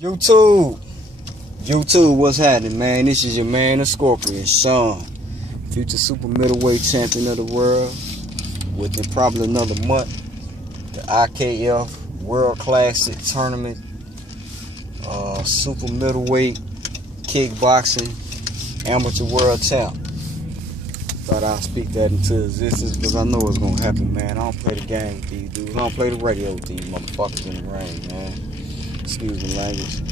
YouTube, what's happening, man? This is your man, the Scorpion, Sean, future super middleweight champion of the world. Within probably another month, the IKF World Classic Tournament, super middleweight kickboxing amateur world champ. Thought I'd speak that into existence because I know it's gonna happen, man. I don't play the game with these dudes. I don't play the radio with these motherfuckers in the ring, man. Excuse me, language.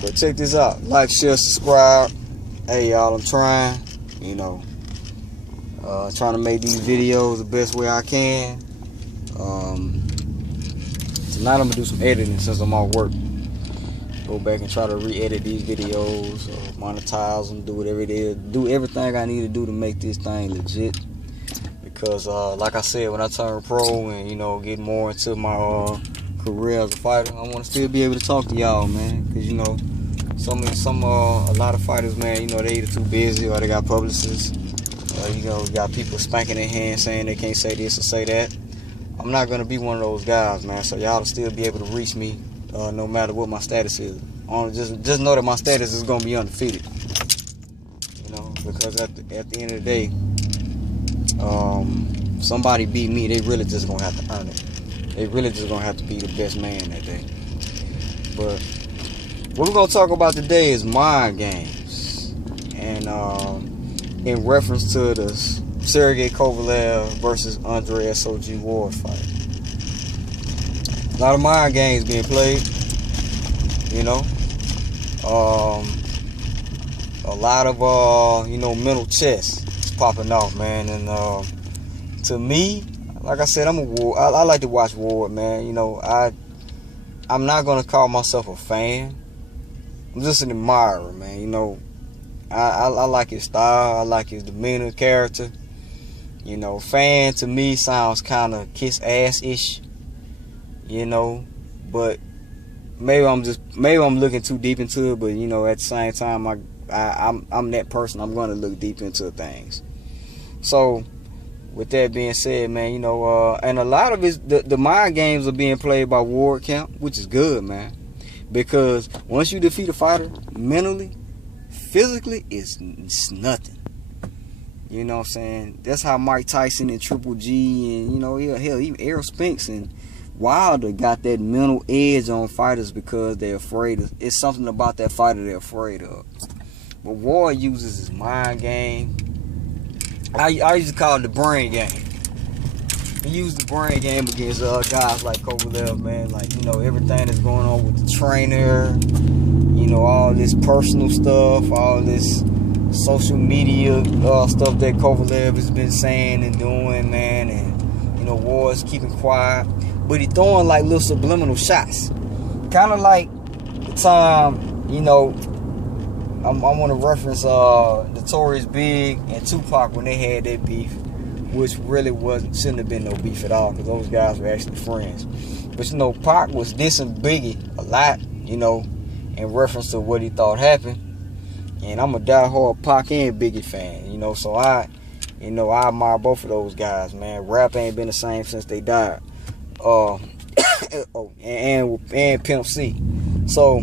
But check this out. Like, share, subscribe. Hey, y'all, I'm trying. Trying to make these videos the best way I can. Tonight I'm going to do some editing since I'm off work. Go back and try to re-edit these videos, monetize them, do whatever it is. Do everything I need to do to make this thing legit. Because, like I said, when I turn pro and, get more into my career as a fighter, I want to still be able to talk to y'all, man. Because, a lot of fighters, man, they either too busy or they got publicists. Got people spanking their hands saying they can't say this or say that. I'm not going to be one of those guys, man. So y'all will still be able to reach me no matter what my status is. Just know that my status is going to be undefeated. Because at the end of the day, somebody beat me, they really just going to have to earn it. They really just going to have to be the best man that day. But what we're going to talk about today is mind games. And in reference to the Sergey Kovalev versus Andre SOG Ward fight. A lot of mind games being played. A lot of, mental chess is popping off, man. And to me, like I said, I'm a Ward. I like to watch Ward, man. I'm not going to call myself a fan. I'm just an admirer, man. I like his style. I like his demeanor, character. Fan to me sounds kind of kiss ass-ish. But maybe I'm looking too deep into it. But at the same time, I'm that person. I'm going to look deep into things. So, with that being said, man, and a lot of the mind games are being played by Ward Camp, which is good, man. Because once you defeat a fighter mentally, physically, it's nothing. You know what I'm saying? That's how Mike Tyson and Triple G and, hell, even Errol Spinks and Wilder got that mental edge on fighters because they're afraid of. It's something about that fighter they're afraid of. But Ward uses his mind game. I used to call it the brain game. He used the brain game against guys like Kovalev, man. Like, everything that's going on with the trainer, all this personal stuff, all this social media stuff that Kovalev has been saying and doing, man. And, Ward's keeping quiet. But he throwing like little subliminal shots. Kind of like the time, I want to reference Notorious Big and Tupac when they had their beef, which really shouldn't have been no beef at all because those guys were actually friends. But Pac was dissing Biggie a lot, in reference to what he thought happened. And I'm a diehard Pac and Biggie fan, so I admire both of those guys, man. Rap ain't been the same since they died. And Pimp C. So,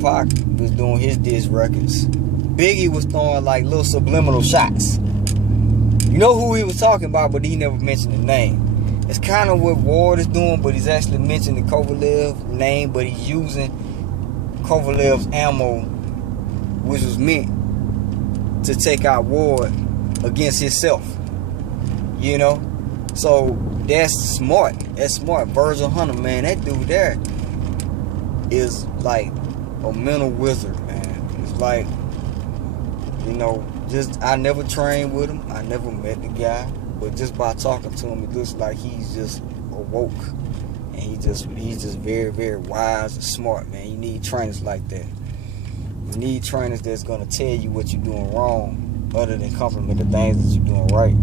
Pac was doing his diss records. Biggie was throwing like little subliminal shots. You know who he was talking about, but he never mentioned the name. It's kind of what Ward is doing, but he's actually mentioning the Kovalev name, but he's using Kovalev's ammo, which was meant to take out Ward against himself. So that's smart. That's smart. Virgil Hunter, man, that dude there is like a mental wizard, man. It's like, I never trained with him. I never met the guy. But just by talking to him, it looks like he's just awoke. And he's just very, very wise and smart, man. You need trainers like that. You need trainers that's going to tell you what you're doing wrong other than compliment the things that you're doing right.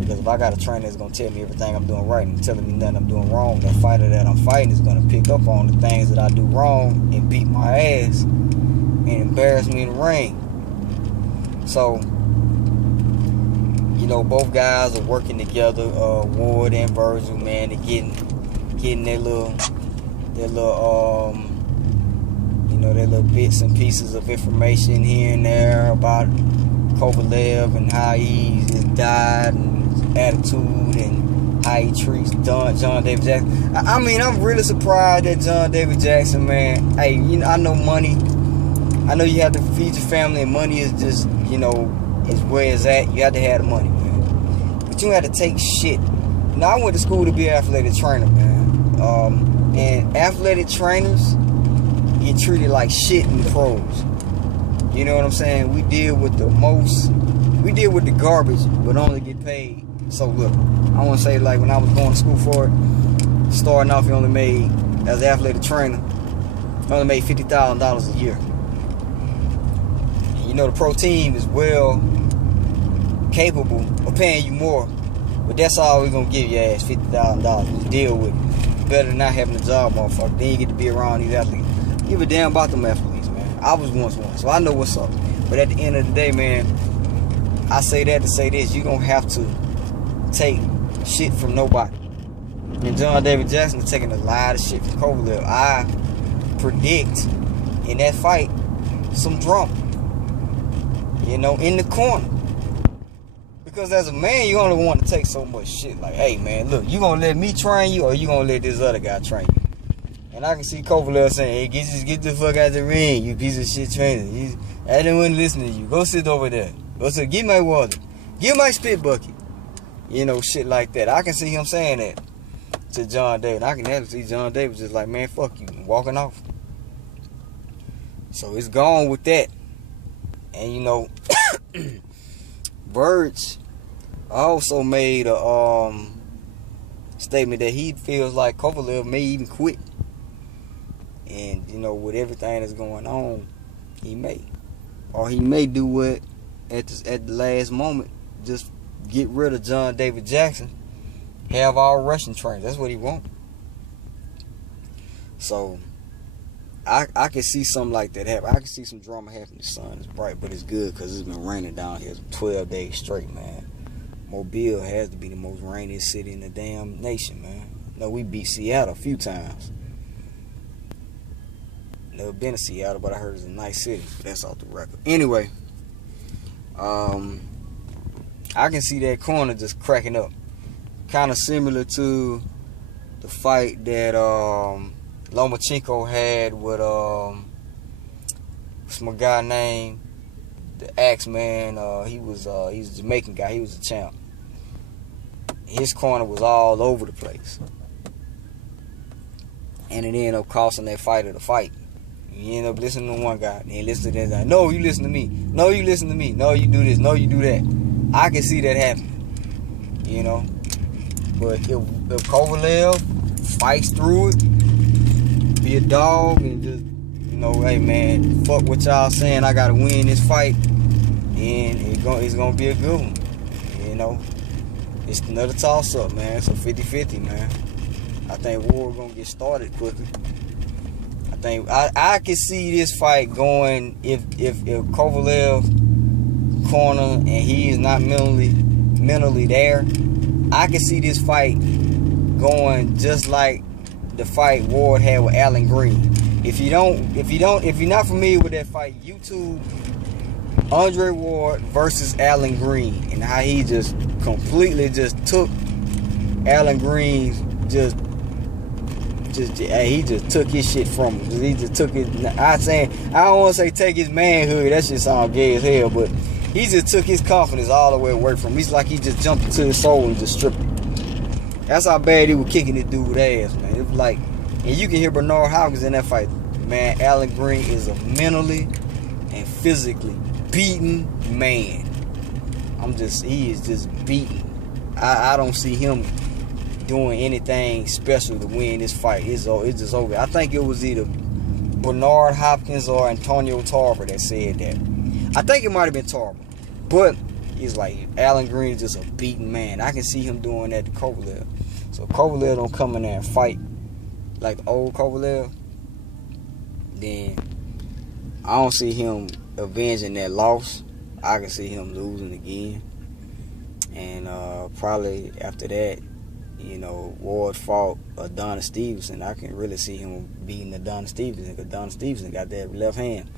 Because if I got a trainer that's going to tell me everything I'm doing right and telling me nothing I'm doing wrong, that fighter that I'm fighting is going to pick up on the things that I do wrong and beat my ass and embarrass me in the ring. So, both guys are working together, Ward and Virgil, man, and getting their little their little their little bits and pieces of information here and there about Kovalev and how he just died and his attitude and how he treats John David Jackson. I mean, I'm really surprised that John David Jackson, man. Hey, I know money. I know you have to feed your family, and money is just, is where it's at. You have to have the money, man. But you have to take shit. Now, I went to school to be an athletic trainer, man. And athletic trainers get treated like shit in the pros. You know what I'm saying? We deal with the garbage, but only get paid so little. I want to say, like, when I was going to school for it, starting off, you only made, as an athletic trainer, you only made $50,000 a year. And the pro team is well capable of paying you more, but that's all we're going to give your ass, $50,000. You deal with it. Better than not having a job, motherfucker. Then you get to be around these athletes. Give a damn about them athletes, man. I was once one, so I know what's up. But at the end of the day, man, I say that to say this: you don't have to take shit from nobody. And John David Jackson is taking a lot of shit from Kovalev. I predict in that fight some drama, in the corner. Because as a man, you only want to take so much shit. Like, hey, man, look, you gonna let me train you, or you gonna let this other guy train you? And I can see Kovalev saying, hey, get the fuck out the ring, you piece of shit trainer. I didn't want to listen to you. Go sit over there. Go sit, get my water. Get my spit bucket. Shit like that. I can see him saying that to John David. I can actually see John David just like, man, fuck you, and walking off. So it's gone with that. And Verge also made a statement that he feels like Kovalev may even quit. And with everything that's going on, he may do it at the last moment, just get rid of John David Jackson, have all Russian trainers. That's what he wants. So I can see something like that happen. I can see some drama happen. The sun is bright, but it's good because it's been raining down here 12 days straight, man. Mobile has to be the most rainiest city in the damn nation, man. We beat Seattle a few times. Never been to Seattle, but I heard it's a nice city. But that's off the record. Anyway, I can see that corner just cracking up. Kind of similar to the fight that Lomachenko had with what's my guy named? The Axeman. He was a Jamaican guy. He was a champ. His corner was all over the place. And it ended up costing that fighter the fight. You end up listening to one guy, then listen to that guy. No, you listen to me. No, you listen to me. No, you do this. No, you do that. I can see that happening. But if Kovalev fights through it, be a dog, and just, hey, man, fuck what y'all saying, I gotta win this fight, and it's gonna be a good one. It's another toss-up, man. It's a 50-50, man. I think war gonna get started quicker. I can see this fight going if Kovalev corner and he is not mentally there. I can see this fight going just like the fight Ward had with Alan Green. If you're not familiar with that fight, YouTube Andre Ward versus Alan Green, and how he just completely just took Alan Green he just took his shit from him. He just took it. I don't want to say take his manhood. That shit sound gay as hell, but he just took his confidence all the way away from him. He's like he just jumped into his soul and just stripped it. That's how bad he was kicking this dude's ass, man. It was like, and you can hear Bernard Hopkins in that fight. Man, Alan Green is a mentally and physically beaten man. He is just beaten. I don't see him doing anything special to win this fight. It's just over. I think it was either Bernard Hopkins or Antonio Tarver that said that. I think it might have been Tarver, but it's like Alan Green is just a beaten man. I can see him doing that to Kovalev. So if Kovalev don't come in there and fight like the old Kovalev, then I don't see him avenging that loss. I can see him losing again, and probably after that, you know, Ward fought Adonis Stevenson, I can really see him beating Adonis Stevenson, because Adonis Stevenson got that left hand.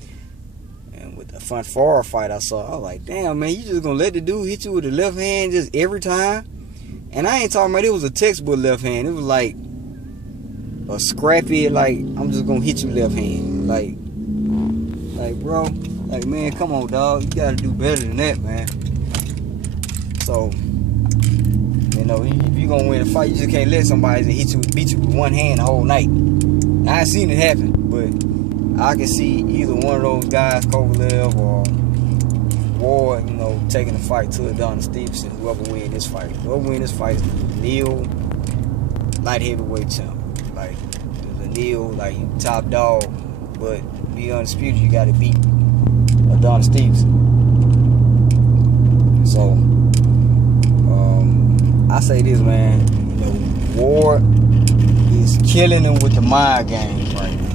And with the front four fight I saw, I was like, damn, man, you just gonna let the dude hit you with the left hand just every time? And I ain't talking about it was a textbook left hand. It was like a scrappy, like, I'm just gonna hit you left hand. Like, bro, like, man, come on, dog. You gotta do better than that, man. So, you know, if you gonna win a fight, you just can't let somebody beat you with one hand the whole night. I ain't seen it happen, but I can see either one of those guys, Kovalev or Ward, you know, taking the fight to Adonis Stevenson. Whoever win this fight is Neil, light heavyweight champ. Like, the Neil, like, you top dog, but be undisputed, you gotta beat Adonis Stevenson. So, I say this, man, you know, Ward is killing him with the mind games right now.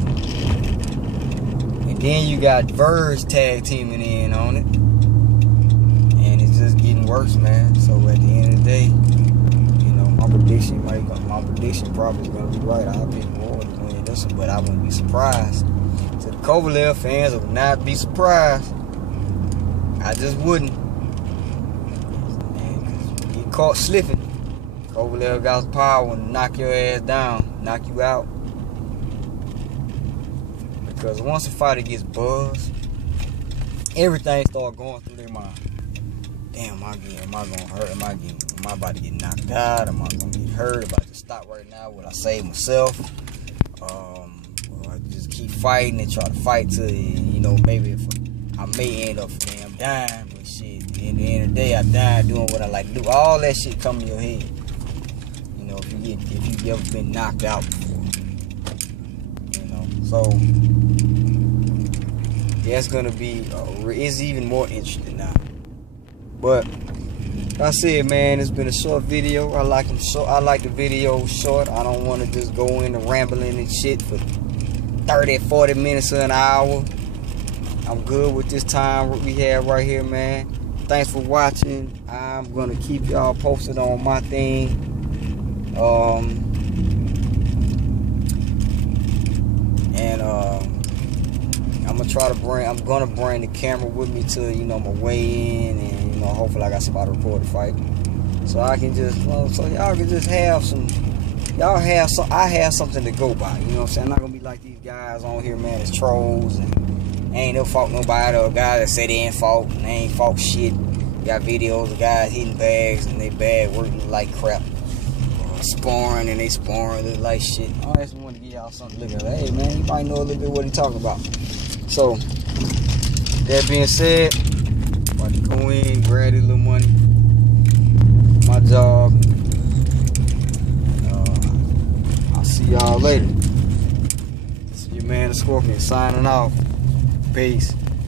And then you got Verge tag teaming in on it. And it's just getting worse, man. So at the end of the day, you know, my prediction probably is gonna be right. I'll pick Ward to win this one, but I wouldn't be surprised. So the Kovalev fans would not be surprised. I just wouldn't. And get caught slipping. Kovalev got the power to knock your ass down, knock you out. Because once a fighter gets buzzed, everything starts going through their mind. Damn, am I gonna hurt? Am I about to get knocked out? Am I gonna get hurt? About to stop right now? Will I save myself? Or I just keep fighting and try to fight till, you know, maybe if I may end up damn dying. But shit, at the end of the day, I died doing what I like to do. All that shit come in your head. You know, if you've ever been knocked out before. You know, so that's gonna be it's even more interesting now. But like I said, man, it's been a short video. I like the video short. I don't want to just go into rambling and shit for 30, 40 minutes or an hour. I'm good with this time we have right here, man. Thanks for watching. I'm gonna keep y'all posted on my thing. I'm gonna bring the camera with me to, you know, my weigh-in, and, you know, hopefully I got somebody to record the fight, so I can just, so y'all can just have some, I have something to go by. You know what I'm saying? I'm not gonna be like these guys on here, man, it's trolls and ain't no fault nobody, or guys that say they ain't fault and they ain't fault shit. Got videos of guys hitting bags and they bag working like crap. Sparring and they sparring look like shit. I just want to give y'all something to look at. Hey, man, you might know a little bit what he talking about. So, that being said, I'm about to go in, grab this little money, my job. I'll see y'all later. This is your man, the Scorpion, signing off. Peace.